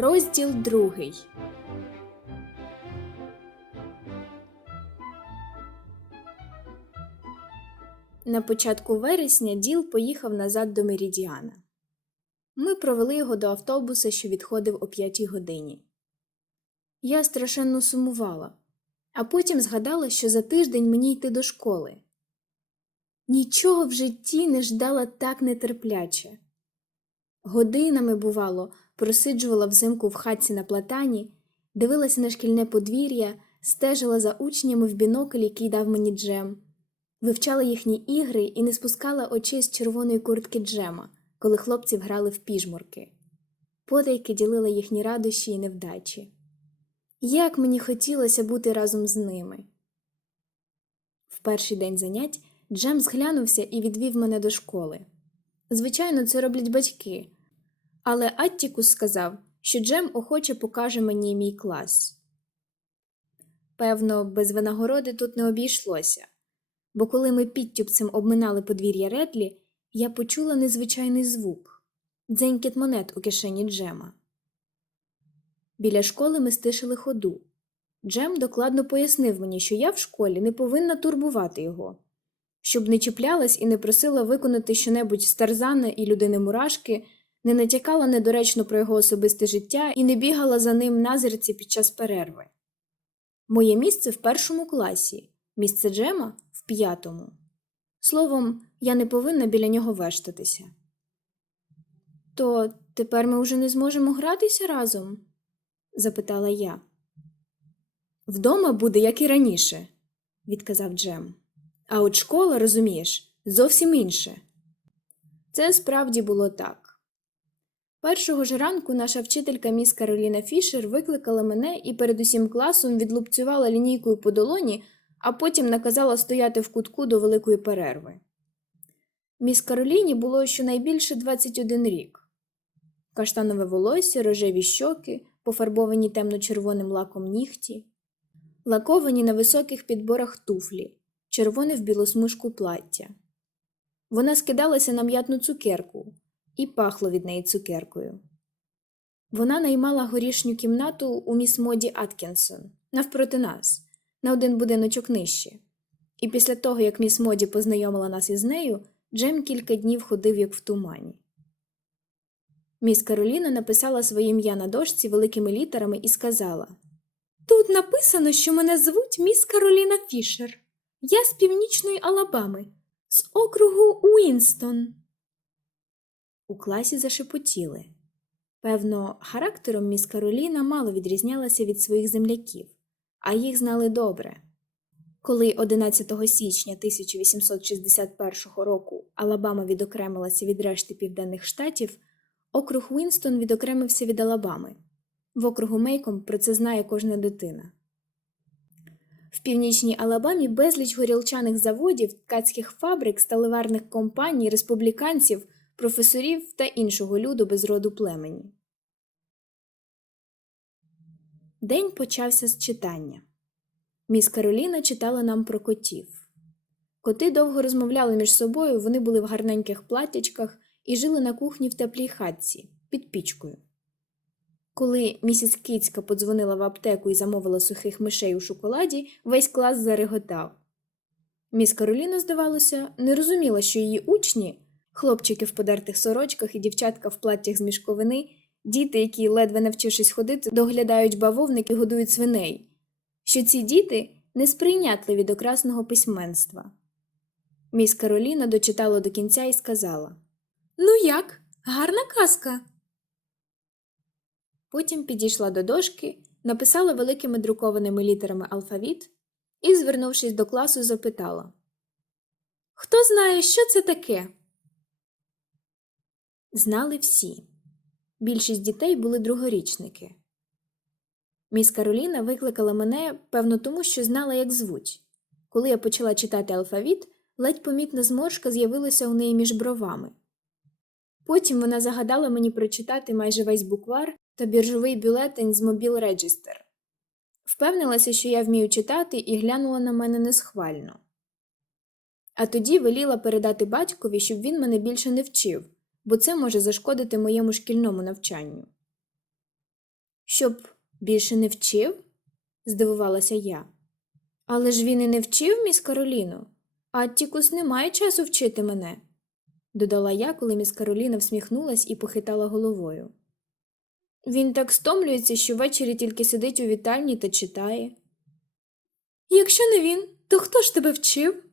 Розділ другий. На початку вересня Діл поїхав назад до Меридіана. Ми провели його до автобуса, що відходив о п'ятій годині. Я страшенно сумувала, а потім згадала, що за тиждень мені йти до школи. Нічого в житті не ждала так нетерпляче. Годинами, бувало, просиджувала взимку в хатці на платані, дивилася на шкільне подвір'я, стежила за учнями в бінокль, який дав мені Джем, вивчала їхні ігри і не спускала очей з червоної куртки Джема, коли хлопці грали в піжмурки. Подайки ділила їхні радощі і невдачі. Як мені хотілося бути разом з ними. В перший день занять Джем зглянувся і відвів мене до школи. Звичайно, це роблять батьки, але Аттікус сказав, що Джем охоче покаже мені мій клас. Певно, без винагороди тут не обійшлося, бо коли ми підтюпцем обминали подвір'я Редлі, я почула незвичайний звук дзенькіт монет у кишені Джема. Біля школи ми стишили ходу. Джем докладно пояснив мені, що я в школі не повинна турбувати його, щоб не чіплялась і не просила виконати щонебудь з Тарзана і людини мурашки, не натякала недоречно про його особисте життя і не бігала за ним на зерці під час перерви. Моє місце в першому класі, місце Джема в п'ятому. Словом, я не повинна біля нього вештатися. То тепер ми вже не зможемо гратися разом? запитала я. Вдома буде, як і раніше, відказав Джем. А от школа, розумієш, зовсім інше. Це справді було так. Першого ж ранку наша вчителька міс Кароліна Фішер викликала мене і перед усім класом відлупцювала лінійкою по долоні, а потім наказала стояти в кутку до великої перерви. Міс Кароліні було щонайбільше 21 рік. Каштанове волосся, рожеві щоки, пофарбовані темно-червоним лаком нігті, лаковані на високих підборах туфлі, червоне в білосмужку плаття. Вона скидалася на м'ятну цукерку і пахло від неї цукеркою. Вона наймала горішню кімнату у міс Моді Аткінсон навпроти нас, на один будиночок нижче. І після того, як міс Моді познайомила нас із нею, Джем кілька днів ходив як в тумані. Міс Кароліна написала своє ім'я на дошці великими літерами і сказала Тут написано, що мене звуть міс Кароліна Фішер. Я з північної Алабами, з округу Уінстон. У класі зашепотіли. Певно, характером міс Кароліна мало відрізнялася від своїх земляків, а їх знали добре. Коли 11 січня 1861 року Алабама відокремилася від решти південних штатів, округ Уінстон відокремився від Алабами. В округу Мейком про це знає кожна дитина. В північній Алабамі безліч горілчаних заводів, ткацьких фабрик, сталеварних компаній, республіканців, професорів та іншого люду без роду племені. День почався з читання. Міс Кароліна читала нам про котів. Коти довго розмовляли між собою, вони були в гарненьких платячках і жили на кухні в теплій хатці під пічкою. Коли місіс Кицька подзвонила в аптеку і замовила сухих мишей у шоколаді, весь клас зареготав. Міс Кароліна, здавалося, не розуміла, що її учні, хлопчики в подертих сорочках і дівчатка в платтях з мішковини, діти, які, ледве навчившись ходити, доглядають бавовник і годують свиней, що ці діти несприйнятливі до красного письменства. Міс Кароліна дочитала до кінця і сказала Ну як? Гарна казка. Потім підійшла до дошки, написала великими друкованими літерами алфавіт і, звернувшись до класу, запитала Хто знає, що це таке? Знали всі. Більшість дітей були другорічники. Міс Кароліна викликала мене, певно, тому що знала, як звуть. Коли я почала читати алфавіт, ледь помітна зморшка з'явилася у неї між бровами. Потім вона загадала мені прочитати майже весь буквар та біржовий бюлетень з Mobile Register. Впевнилася, що я вмію читати, і глянула на мене несхвально. А тоді веліла передати батькові, щоб він мене більше не вчив, бо це може зашкодити моєму шкільному навчанню. Щоб більше не вчив? здивувалася я. Але ж він і не вчив, міс Кароліно. Аттікус не має часу вчити мене, додала я, коли міс Кароліна всміхнулась і похитала головою. Він так стомлюється, що ввечері тільки сидить у вітальні та читає. Якщо не він, то хто ж тебе вчив?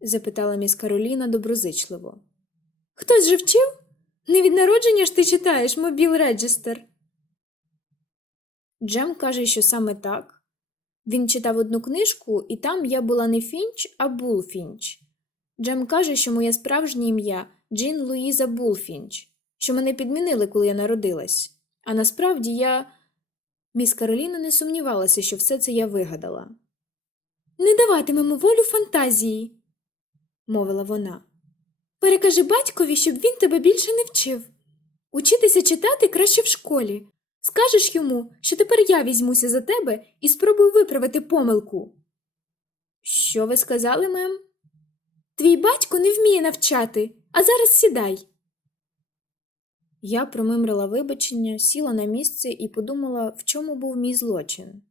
запитала міс Кароліна доброзичливо. Хтось же вчив? Не від народження ж ти читаєш мобіл Реджестер. Джем каже, що саме так. Він читав одну книжку, і там я була не Фінч, а Булфінч. Джем каже, що моє справжнє ім'я Джин Луїза Булфінч, що мене підмінили, коли я народилась. А насправді я. Міс Кароліна не сумнівалася, що все це я вигадала. Не даватимемо волю фантазії, мовила вона. Перекажи батькові, щоб він тебе більше не вчив. Учитися читати краще в школі. Скажеш йому, що тепер я візьмуся за тебе і спробую виправити помилку. Що ви сказали, мем? Твій батько не вміє навчати, а зараз сідай. Я промимрила вибачення, сіла на місце і подумала, в чому був мій злочин.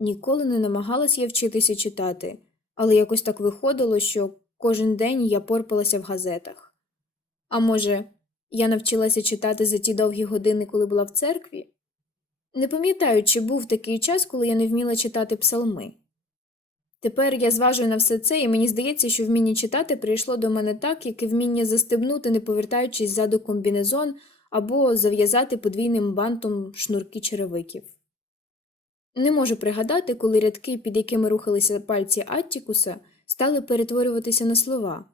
Ніколи не намагалась я вчитися читати, але якось так виходило, що кожен день я порпалася в газетах. А може, я навчилася читати за ті довгі години, коли була в церкві? Не пам'ятаю, чи був такий час, коли я не вміла читати псалми. Тепер я зважую на все це, і мені здається, що вміння читати прийшло до мене так, як і вміння застебнути, не повертаючись ззаду комбінезон або зав'язати подвійним бантом шнурки черевиків. Не можу пригадати, коли рядки, під якими рухалися пальці Аттікуса, стали перетворюватися на слова.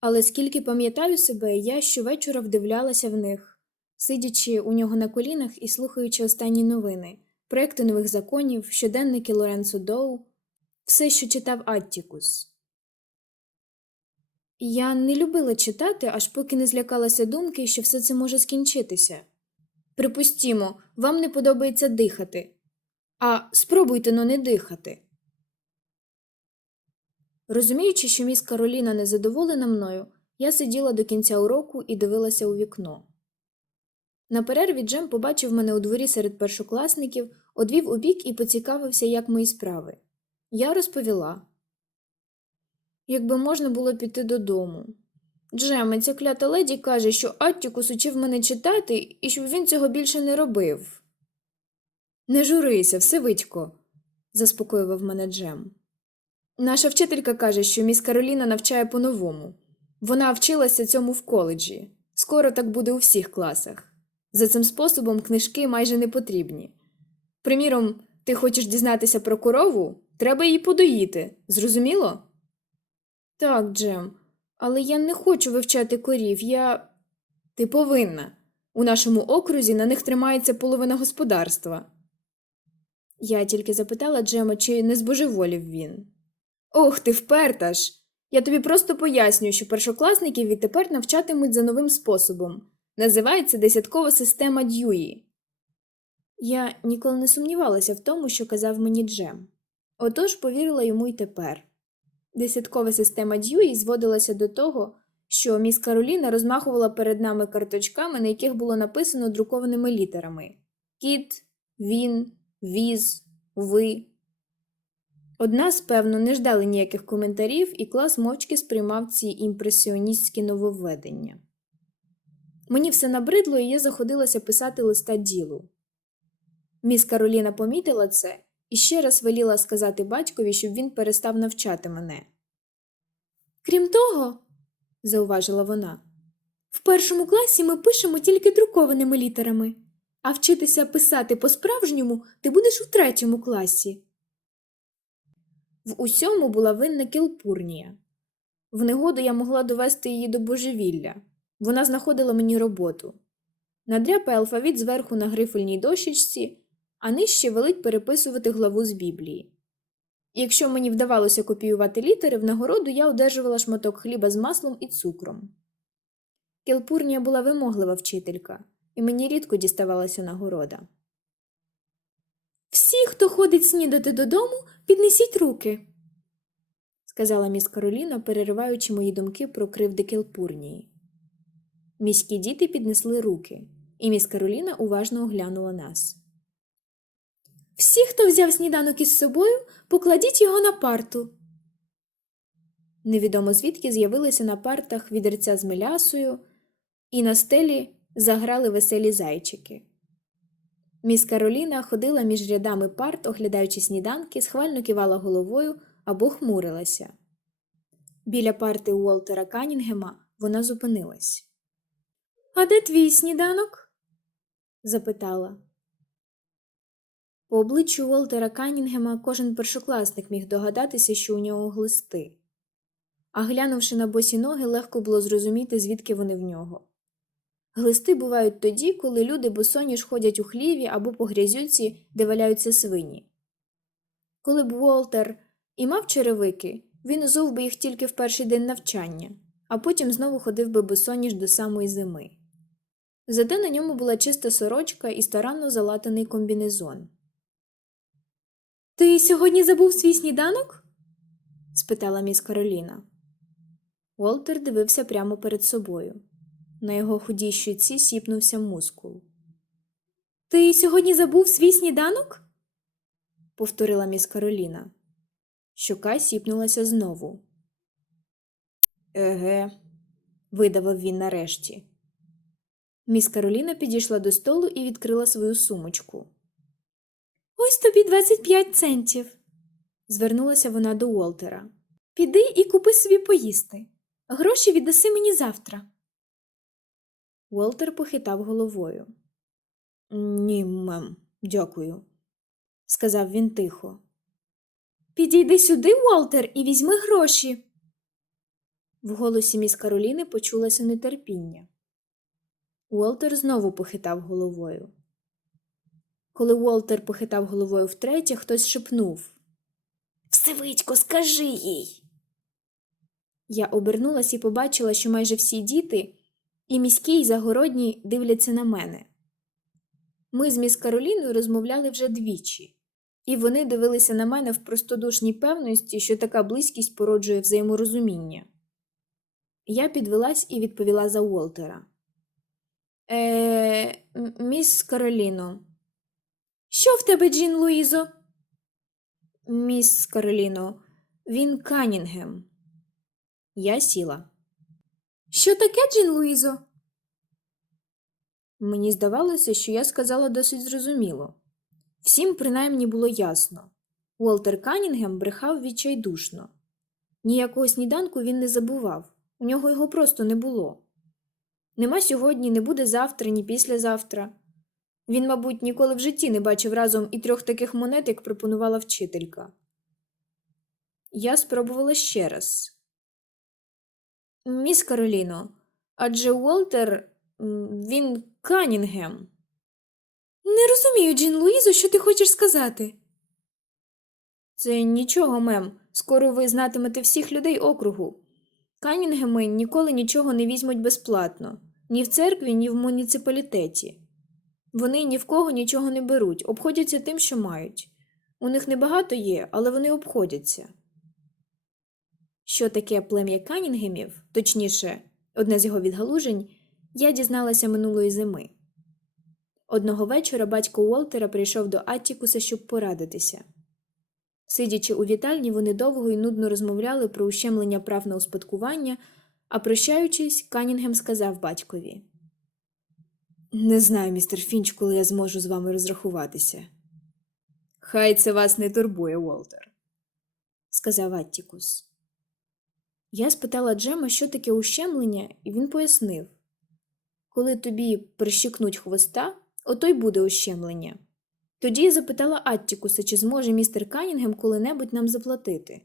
Але скільки пам'ятаю себе, я щовечора вдивлялася в них, сидячи у нього на колінах і слухаючи останні новини, проекти нових законів, щоденники Лоренцо Доу, все, що читав Аттікус. Я не любила читати, аж поки не злякалася думки, що все це може скінчитися. Припустімо, вам не подобається дихати, а спробуйте но не дихати. Розуміючи, що міс Кароліна незадоволена мною, я сиділа до кінця уроку і дивилася у вікно. На перерві Джем побачив мене у дворі серед першокласників, одвів у бік і поцікавився, як мої справи. Я розповіла. Якби можна було піти додому. Джеме, ця клята леді каже, що Аттікус учив мене читати і щоб він цього більше не робив. Не журися, Всевитько, заспокоював мене Джем. Наша вчителька каже, що міс Кароліна навчає по-новому. Вона вчилася цьому в коледжі. Скоро так буде у всіх класах. За цим способом книжки майже не потрібні. Приміром, ти хочеш дізнатися про корову? Треба її подоїти. Зрозуміло? Так, Джем, але я не хочу вивчати корів. Я. Ти повинна. У нашому окрузі на них тримається половина господарства. Я тільки запитала Джема, чи не збожеволів він. Ох, ти вперта ж! Я тобі просто пояснюю, що першокласників відтепер навчатимуть за новим способом. Називається десяткова система Дьюї. Я ніколи не сумнівалася в тому, що казав мені Джем. Отож повірила йому й тепер. Десяткова система Дьюї зводилася до того, що міс Кароліна розмахувала перед нами карточками, на яких було написано друкованими літерами Кіт, він, віз, ви. Одна, певно, не ждали ніяких коментарів, і клас мовчки сприймав ці імпресіоністські нововведення. Мені все набридло, і я заходилася писати листа ділу. Міс Кароліна помітила це і ще раз веліла сказати батькові, щоб він перестав навчати мене. Крім того, зауважила вона, в першому класі ми пишемо тільки друкованими літерами, а вчитися писати по-справжньому ти будеш у третьому класі. В усьому була винна Кілпурнія. В негоду я могла довести її до божевілля. Вона знаходила мені роботу. Надряпає алфавіт зверху на грифельній дощечці, а нижче велить переписувати главу з Біблії. Якщо мені вдавалося копіювати літери, в нагороду я одержувала шматок хліба з маслом і цукром. Кілпурнія була вимоглива вчителька, і мені рідко діставалася нагорода. Всі, хто ходить снідати додому, піднесіть руки, сказала міс Кароліна, перериваючи мої думки про кривди Кілпурнії. Міські діти піднесли руки, і міс Кароліна уважно оглянула нас. Всі, хто взяв сніданок із собою, покладіть його на парту. Невідомо звідки з'явилися на партах відерця з мелясою, і на стелі заграли веселі зайчики. Міс Кароліна ходила між рядами парт, оглядаючи сніданки, схвально кивала головою або хмурилася. Біля парти Уолтера Канінгема вона зупинилась. А де твій сніданок? запитала. По обличчю Уолтера Канінгема кожен першокласник міг догадатися, що у нього глисти, а глянувши на босі ноги, легко було зрозуміти, звідки вони в нього. Глисти бувають тоді, коли люди босоніж ходять у хліві або по грязюці, де валяються свині. Коли б Уолтер і мав черевики, він узув би їх тільки в перший день навчання, а потім знову ходив би босоніж до самої зими. Зате на ньому була чиста сорочка і старанно залатаний комбінезон. Ти сьогодні забув свій сніданок? спитала міс Кароліна. Уолтер дивився прямо перед собою. На його худій щуці сіпнувся мускул. Ти сьогодні забув свій сніданок? повторила міс Кароліна. Щока сіпнулася знову. Еге, видавив він нарешті. Міс Кароліна підійшла до столу і відкрила свою сумочку. Ось тобі 25 центів, звернулася вона до Уолтера. Піди і купи собі поїсти. Гроші віддаси мені завтра. Уолтер похитав головою. Ні, мем, дякую, сказав він тихо. Підійди сюди, Уолтер, і візьми гроші. В голосі міс Кароліни почулося нетерпіння. Уолтер знову похитав головою. Коли Уолтер похитав головою втретє, хтось шепнув Всевичко, скажи їй. Я обернулась і побачила, що майже всі діти, і міські, і загородні, дивляться на мене. Ми з міс Кароліною розмовляли вже двічі, і вони дивилися на мене в простодушній певності, що така близькість породжує взаєморозуміння. Я підвелась і відповіла за Уолтера. Е, міс Кароліно. Що в тебе, Джін Луїзо? Міс Кароліно, він Канінгем. Я сіла. Що таке, Джін Луїзо? Мені здавалося, що я сказала досить зрозуміло. Всім принаймні було ясно. Уолтер Канінгем брехав відчайдушно. Ніякого сніданку він не забував, у нього його просто не було. Нема сьогодні, не буде завтра, ні післязавтра. Він, мабуть, ніколи в житті не бачив разом і трьох таких монет, як пропонувала вчителька. Я спробувала ще раз. Міс Кароліно, адже Уолтер він Канінгем. Не розумію, Джін Луїзо, що ти хочеш сказати. Це нічого, мем. Скоро ви знатимете всіх людей округу. Канінгеми ніколи нічого не візьмуть безплатно ні в церкві, ні в муніципалітеті. Вони ні в кого нічого не беруть, обходяться тим, що мають. У них небагато є, але вони обходяться. Що таке плем'я Канінгемів, точніше, одне з його відгалужень, я дізналася минулої зими. Одного вечора батько Уолтера прийшов до Аттікуса, щоб порадитися. Сидячи у вітальні, вони довго і нудно розмовляли про ущемлення прав на успадкування, а прощаючись, Канінгем сказав батькові Не знаю, містер Фінч, коли я зможу з вами розрахуватися. Хай це вас не турбує, Уолтер, сказав Аттікус. Я спитала Джема, що таке ущемлення, і він пояснив коли тобі прищикнуть хвоста, ото й буде ущемлення. Тоді я запитала Аттікуса, чи зможе містер Канінгем коли-небудь нам заплатити.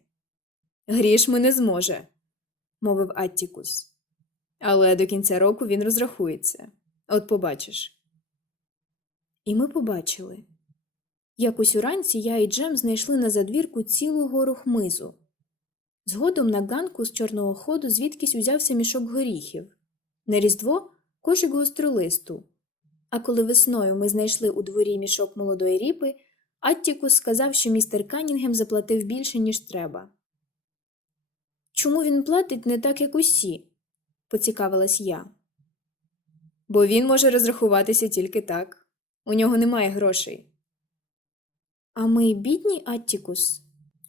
Гріш ми не зможе, мовив Аттікус. Але до кінця року він розрахується. От побачиш. І ми побачили. Якось уранці я і Джем знайшли на задвірку цілу гору хмизу. Згодом на ганку з чорного ходу звідкись узявся мішок горіхів. На різдво кошик гостролисту. А коли весною ми знайшли у дворі мішок молодої ріпи, Аттікус сказав, що містер Канінгем заплатив більше, ніж треба. Чому він платить не так, як усі? поцікавилась я. Бо він може розрахуватися тільки так. У нього немає грошей. А ми бідні, Аттікус?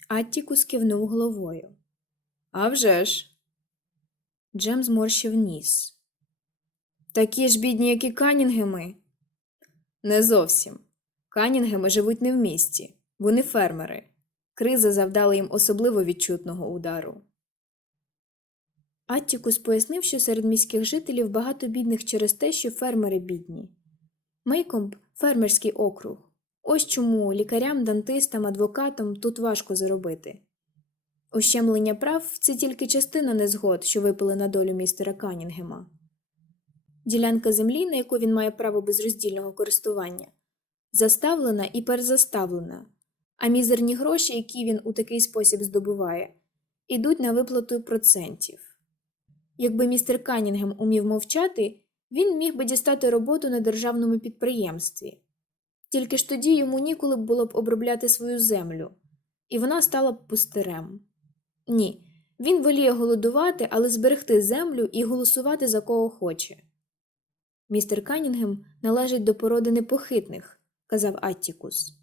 Аттікус кивнув головою. «А вже ж!» Джем зморщив ніс. Такі ж бідні, як і Канінгеми. Не зовсім. Канінгеми живуть не в місті, вони фермери. Криза завдала їм особливо відчутного удару. Аттікус пояснив, що серед міських жителів багато бідних через те, що фермери бідні. Мейкомб фермерський округ. Ось чому лікарям, дантистам, адвокатам тут важко заробити. Ущемлення прав це тільки частина незгод, що випали на долю містера Канінгема. Ділянка землі, на яку він має право безроздільного користування, заставлена і перезаставлена, а мізерні гроші, які він у такий спосіб здобуває, ідуть на виплату процентів. Якби містер Канінгем умів мовчати, він міг би дістати роботу на державному підприємстві. Тільки ж тоді йому ніколи б було б обробляти свою землю, і вона стала б пустирем. Ні, він воліє голодувати, але зберегти землю і голосувати за кого хоче. Містер Канінгем належить до породи непохитних, казав Аттікус.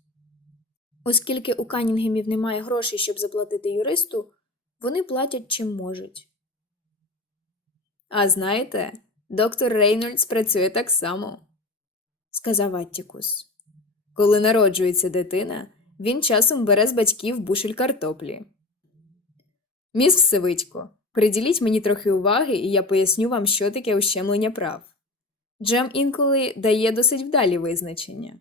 Оскільки у Канінгемів немає грошей, щоб заплатити юристу, вони платять чим можуть. А знаєте, доктор Рейнольдс працює так само, сказав Аттікус. Коли народжується дитина, він часом бере з батьків бушель картоплі. Міс Всевитько, приділіть мені трохи уваги, і я поясню вам, що таке ущемлення прав. Джем інколи дає досить вдалі визначення.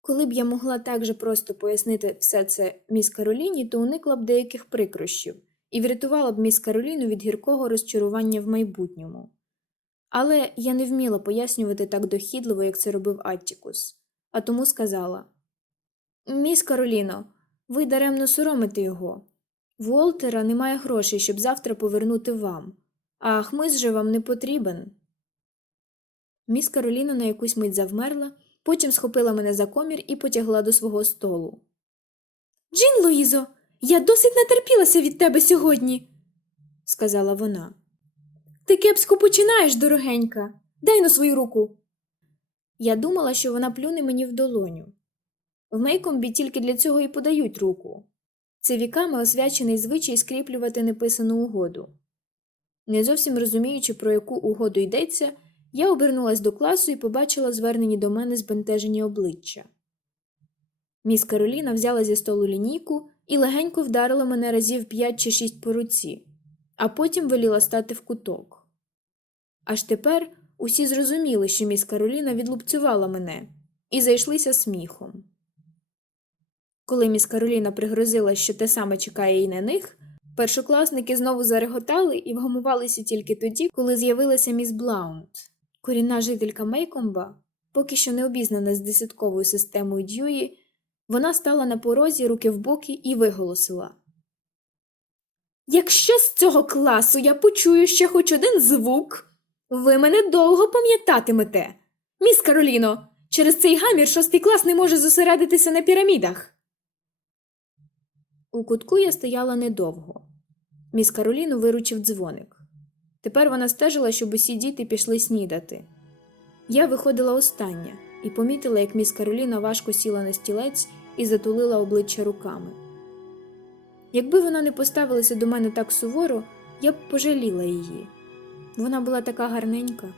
Коли б я могла так же просто пояснити все це міс Кароліні, то уникла б деяких прикрощів і врятувала б міс Кароліну від гіркого розчарування в майбутньому. Але я не вміла пояснювати так дохідливо, як це робив Аттікус, а тому сказала Міс Кароліно, ви даремно соромите його. В Уолтера немає грошей, щоб завтра повернути вам, а хмиз же вам не потрібен. Міс Кароліна на якусь мить завмерла, потім схопила мене за комір і потягла до свого столу. Джин Луїзо, я досить натерпілася від тебе сьогодні, сказала вона. Ти кепсько починаєш, дорогенька. Дай на свою руку. Я думала, що вона плюне мені в долоню. В Мейкомбі тільки для цього і подають руку. Це віками освячений звичай скріплювати неписану угоду. Не зовсім розуміючи, про яку угоду йдеться, я обернулась до класу і побачила звернені до мене збентежені обличчя. Міс Кароліна взяла зі столу лінійку і легенько вдарила мене разів п'ять чи шість по руці, а потім веліла стати в куток. Аж тепер усі зрозуміли, що міс Кароліна відлупцювала мене, і зайшлися сміхом. Коли міс Кароліна пригрозила, що те саме чекає і на них, першокласники знову зареготали і вгамувалися тільки тоді, коли з'явилася міс Блаунт. Корінна жителька Мейкомба, поки що не обізнана з десятковою системою Дьюї, вона стала на порозі руки в боки і виголосила. Якщо з цього класу я почую ще хоч один звук, ви мене довго пам'ятатимете. Міс Кароліно, через цей гамір шостий клас не може зосередитися на пірамідах. У кутку я стояла недовго. Міс Кароліну виручив дзвоник. Тепер вона стежила, щоб усі діти пішли снідати. Я виходила остання і помітила, як міс Кароліна важко сіла на стілець і затулила обличчя руками. Якби вона не поставилася до мене так суворо, я б пожаліла її. Вона була така гарненька.